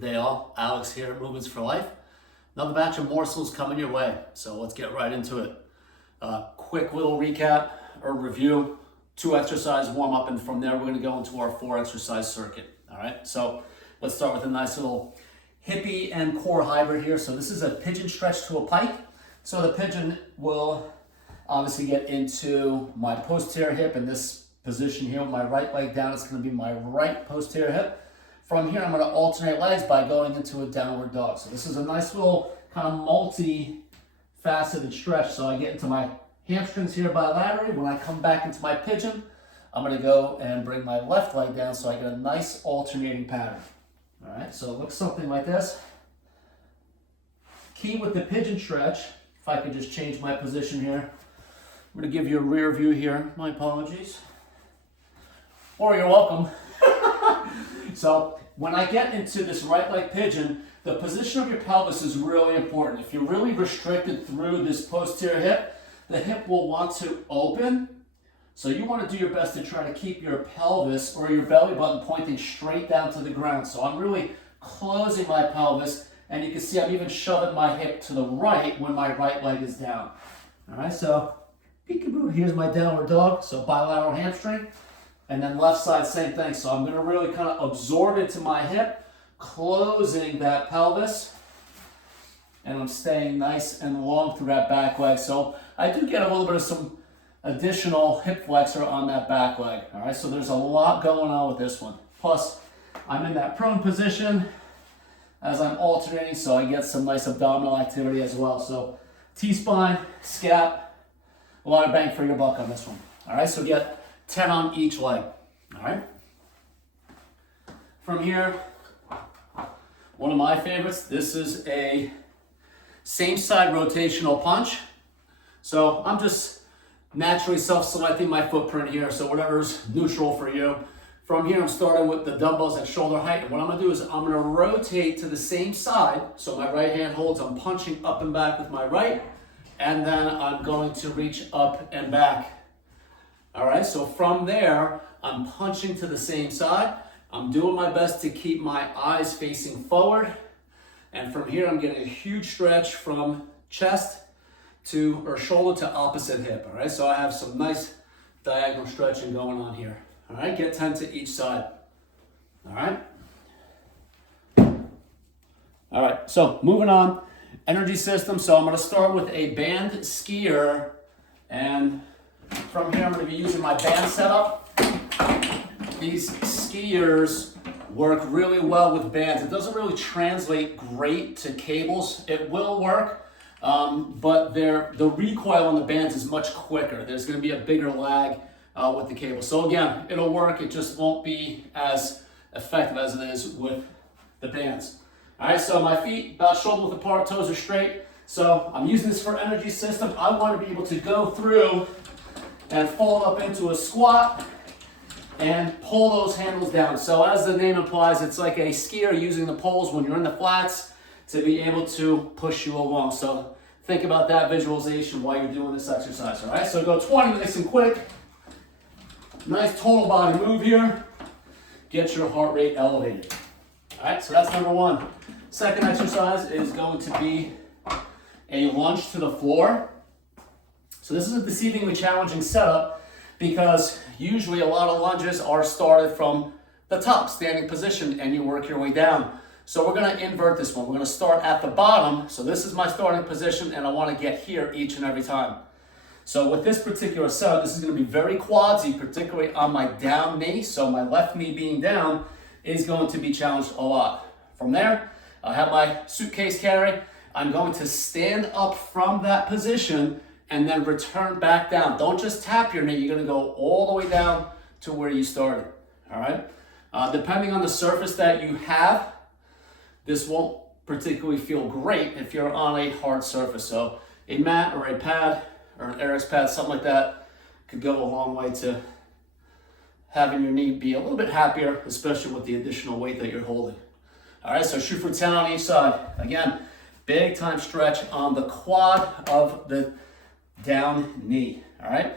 Good day all. Alex here, Movements for Life. Another batch of morsels coming your way. So let's get right into it. Quick little recap or review. 2 exercise warm up, and from there we're going to go into our 4 exercise circuit. All right. So let's start with a nice little hippie and core hybrid here. So this is a pigeon stretch to a pike. So the pigeon will obviously get into my posterior hip in this position here with my right leg down. It's going to be my right posterior hip. From here, I'm going to alternate legs by going into a downward dog. So this is a nice little kind of multi-faceted stretch. So I get into my hamstrings here bilaterally. When I come back into my pigeon, I'm going to go and bring my left leg down so I get a nice alternating pattern. All right, so it looks something like this. Key with the pigeon stretch, if I could just change my position here. I'm going to give you a rear view here. My apologies. Or you're welcome. So when I get into this right leg pigeon, the position of your pelvis is really important. If you're really restricted through this posterior hip, the hip will want to open. So you want to do your best to try to keep your pelvis or your belly button pointing straight down to the ground. So I'm really closing my pelvis, and you can see I'm even shoving my hip to the right when my right leg is down. All right, so peekaboo, here's my downward dog. So bilateral hamstring. And then left side, same thing. So I'm going to really kind of absorb into my hip, closing that pelvis. And I'm staying nice and long through that back leg. So I do get a little bit of some additional hip flexor on that back leg. All right, so there's a lot going on with this one. Plus, I'm in that prone position as I'm alternating, so I get some nice abdominal activity as well. So T-spine, scap, a lot of bang for your buck on this one. All right, so get 10 on each leg. All right. From here, one of my favorites, this is a same side rotational punch. So I'm just naturally self-selecting my footprint here, so whatever's neutral for you. From here, I'm starting with the dumbbells at shoulder height. And what I'm going to do is I'm going to rotate to the same side. So my right hand holds, I'm punching up and back with my right, and then I'm going to reach up and back. All right, so from there, I'm punching to the same side. I'm doing my best to keep my eyes facing forward. And from here, I'm getting a huge stretch from chest to, or shoulder to opposite hip. All right, so I have some nice diagonal stretching going on here. All right, get 10 to each side. All right. All right, so moving on, energy system. So I'm going to start with a band skier, and from here, I'm going to be using my band setup. These skiers work really well with bands. It doesn't really translate great to cables. It will work, but the recoil on the bands is much quicker. There's going to be a bigger lag with the cable. So again, it'll work. It just won't be as effective as it is with the bands. All right, so my feet about shoulder width apart, toes are straight. So I'm using this for energy system. I want to be able to go through and fold up into a squat and pull those handles down. So as the name implies, it's like a skier using the poles when you're in the flats to be able to push you along. So think about that visualization while you're doing this exercise, all right? So go 20 nice and quick. Nice total body move here. Get your heart rate elevated. All right, so that's number 1. Second exercise is going to be a lunge to the floor. So this is a deceivingly challenging setup because usually a lot of lunges are started from the top, standing position, and you work your way down. So we're going to invert this one. We're going to start at the bottom. So this is my starting position, and I want to get here each and every time. So with this particular setup, this is going to be very quadsy, particularly on my down knee. So my left knee being down is going to be challenged a lot. From there, I have my suitcase carry. I'm going to stand up from that position and then return back down. Don't just tap your knee. You're going to go all the way down to where you started. All right. Depending on the surface that you have, this won't particularly feel great if you're on a hard surface. So a mat or a pad or an RX pad, something like that, could go a long way to having your knee be a little bit happier, especially with the additional weight that you're holding. All right, so shoot for 10 on each side. Again, big time stretch on the quad of the down knee. All right,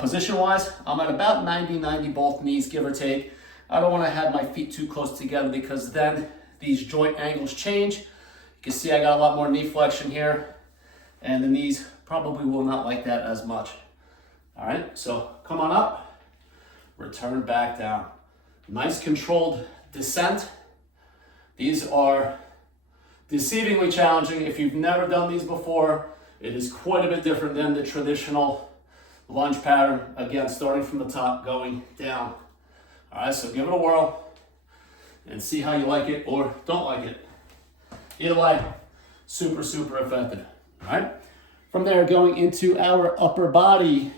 position wise, I'm at about 90 both knees, give or take. I don't want to have my feet too close together because then these joint angles change. You can see I got a lot more knee flexion here, and the knees probably will not like that as much. All right, so come on up, return back down. Nice controlled descent. These are deceivingly challenging. If you've never done these before, it is quite a bit different than the traditional lunge pattern. Again, starting from the top, going down. All right, so give it a whirl and see how you like it or don't like it. Either way, super, super effective. All right, from there, going into our upper body.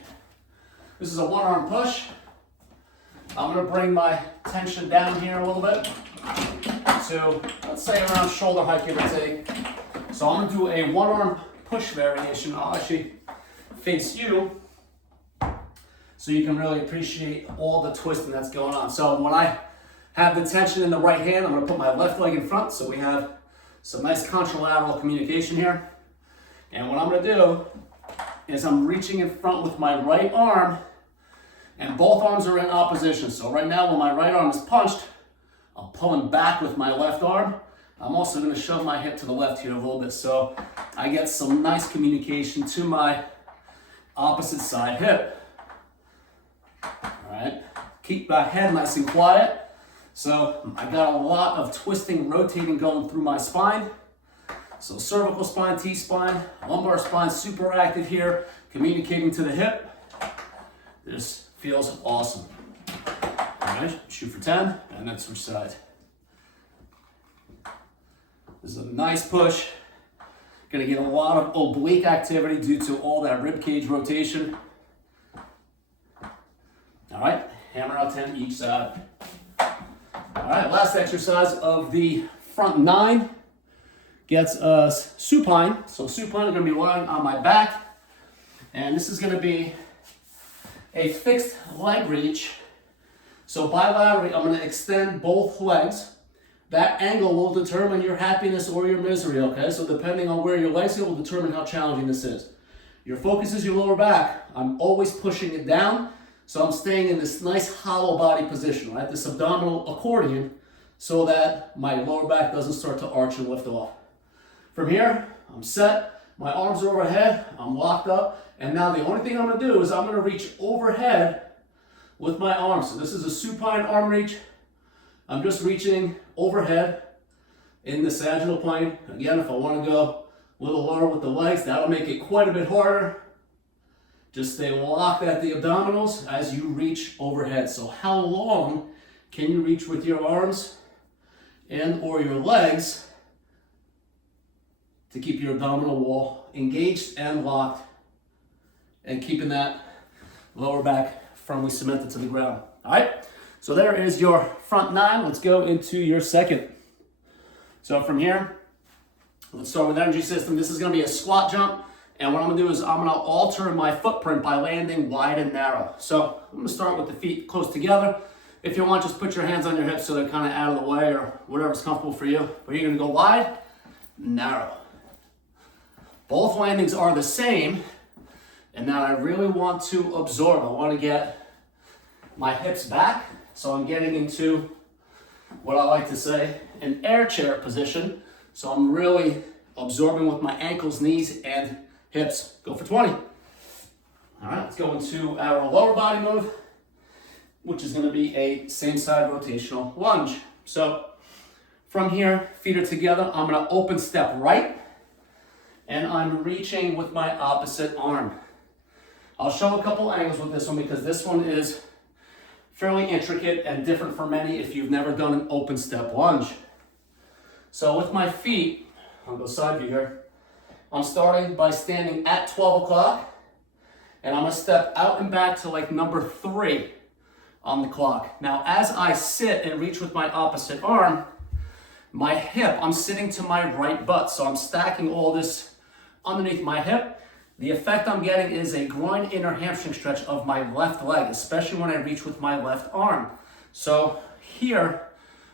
This is a one-arm push. I'm gonna bring my tension down here a little bit to, let's say, around shoulder height, give or take. So I'm gonna do a one-arm push variation. I'll actually face you so you can really appreciate all the twisting that's going on. So when I have the tension in the right hand, I'm gonna put my left leg in front, so we have some nice contralateral communication here. And what I'm gonna do is I'm reaching in front with my right arm, and both arms are in opposition. So right now, when my right arm is punched, I'm pulling back with my left arm. I'm also gonna shove my hip to the left here a little bit, so I get some nice communication to my opposite side hip. All right, keep my head nice and quiet. So I got a lot of twisting, rotating going through my spine. So cervical spine, T-spine, lumbar spine, super active here, communicating to the hip. This feels awesome. All right, shoot for 10, and then switch sides. This is a nice push. Gonna get a lot of oblique activity due to all that rib cage rotation. All right, hammer out 10 each side. All right, last exercise of the front 9 gets us supine. So supine, I'm gonna be lying on my back, and this is gonna be a fixed leg reach. So bilaterally, I'm gonna extend both legs. That angle will determine your happiness or your misery, okay? So depending on where your legs go will determine how challenging this is. Your focus is your lower back. I'm always pushing it down, so I'm staying in this nice hollow body position, right? This abdominal accordion, so that my lower back doesn't start to arch and lift off. From here, I'm set, my arms are overhead, I'm locked up, and now the only thing I'm gonna do is I'm gonna reach overhead with my arms. So this is a supine arm reach. I'm just reaching overhead in the sagittal plane. Again, if I want to go a little lower with the legs, that'll make it quite a bit harder. Just stay locked at the abdominals as you reach overhead. So how long can you reach with your arms and or your legs to keep your abdominal wall engaged and locked and keeping that lower back firmly cemented to the ground? All right, so there is your front 9. Let's go into your second. So from here, let's start with energy system. This is gonna be a squat jump. And what I'm gonna do is I'm gonna alter my footprint by landing wide and narrow. So I'm gonna start with the feet close together. If you want, just put your hands on your hips so they're kind of out of the way or whatever's comfortable for you. But you're gonna go wide, narrow. Both landings are the same. And now I really want to absorb. I want to get my hips back. So I'm getting into what I like to say, an air chair position. So I'm really absorbing with my ankles, knees, and hips. Go for 20. All right, let's go into our lower body move, which is gonna be a same side rotational lunge. So from here, feet are together. I'm gonna open step right, and I'm reaching with my opposite arm. I'll show a couple angles with this one because this one is fairly intricate and different for many if you've never done an open step lunge. So with my feet, I'll go side view here. I'm starting by standing at 12 o'clock, and I'm gonna step out and back to like number 3 on the clock. Now, as I sit and reach with my opposite arm, my hip, I'm sitting to my right butt, so I'm stacking all this underneath my hip. The effect I'm getting is a groin inner hamstring stretch of my left leg, especially when I reach with my left arm. So here,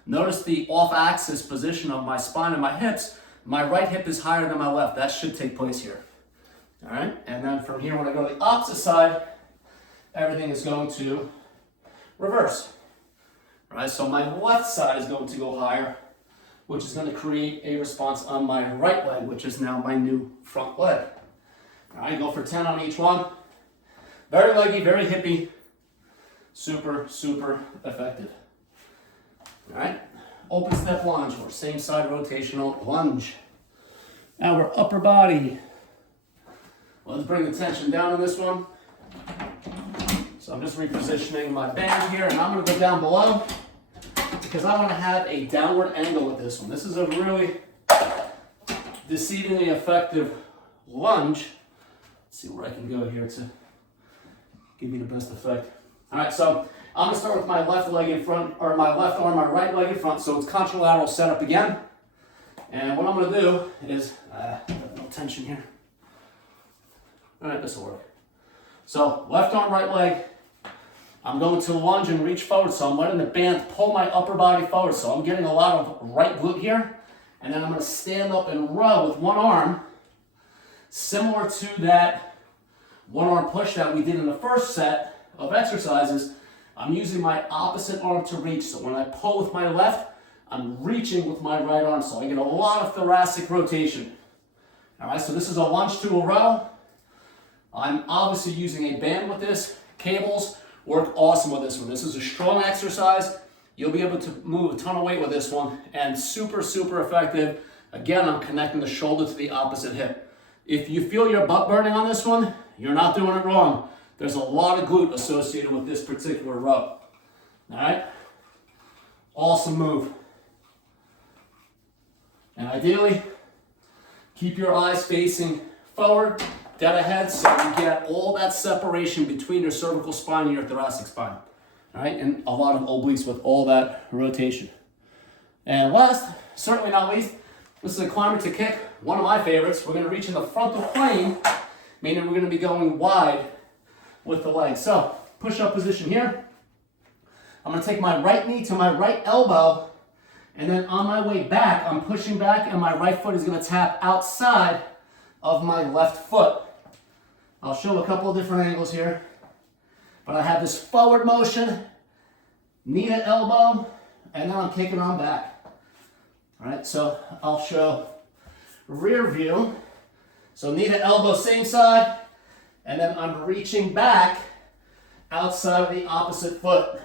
notice the off-axis position of my spine and my hips. My right hip is higher than my left. That should take place here. All right, and then from here, when I go to the opposite side, everything is going to reverse. All right, so my left side is going to go higher. which is going to create a response on my right leg, which is now my new front leg. All right, go for 10 on each one. Very leggy, very hippie. Super, super effective. All right, open step lunge or same side rotational lunge. Now we're upper body. Let's bring the tension down on this one. So I'm just repositioning my band here, and I'm going to go down below because I want to have a downward angle with this one. This is a really deceivingly effective lunge. Let's see where I can go here to give you the best effect. All right, so I'm going to start with my left leg in front, or my left arm, my right leg in front. So it's contralateral setup again. And what I'm going to do is, no tension here. All right, this will work. So left arm, right leg. I'm going to lunge and reach forward. So I'm letting the band pull my upper body forward. So I'm getting a lot of right glute here. And then I'm going to stand up and row with one arm, similar to that one arm push that we did in the first set of exercises. I'm using my opposite arm to reach. So when I pull with my left, I'm reaching with my right arm. So I get a lot of thoracic rotation. All right, so this is a lunge to a row. I'm obviously using a band with this. Cables work awesome with this one. This is a strong exercise. You'll be able to move a ton of weight with this one, and super, super effective. Again, I'm connecting the shoulder to the opposite hip. If you feel your butt burning on this one, you're not doing it wrong. There's a lot of glute associated with this particular row. All right? Awesome move. And ideally, keep your eyes facing forward, dead ahead, so you get all that separation between your cervical spine and your thoracic spine. All right, and a lot of obliques with all that rotation. And last, certainly not least, this is a climber to kick, one of my favorites. We're going to reach in the frontal plane, meaning we're going to be going wide with the legs. So, push-up position here. I'm going to take my right knee to my right elbow, and then on my way back, I'm pushing back, and my right foot is going to tap outside of my left foot. I'll show a couple of different angles here. But I have this forward motion, knee to elbow, and then I'm kicking on back. All right, so I'll show rear view. So knee to elbow, same side, and then I'm reaching back outside of the opposite foot.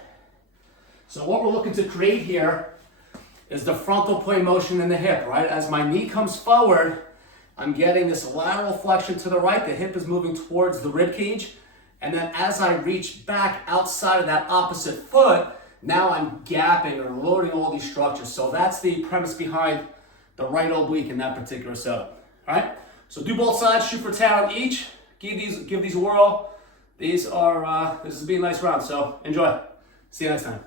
So what we're looking to create here is the frontal plane motion in the hip, right? As my knee comes forward, I'm getting this lateral flexion to the right. The hip is moving towards the rib cage. And then as I reach back outside of that opposite foot, now I'm gapping or loading all these structures. So that's the premise behind the right oblique in that particular setup. All right? So do both sides, shoot for 10 on each. Give these a whirl. This has been a nice round, so enjoy. See you next time.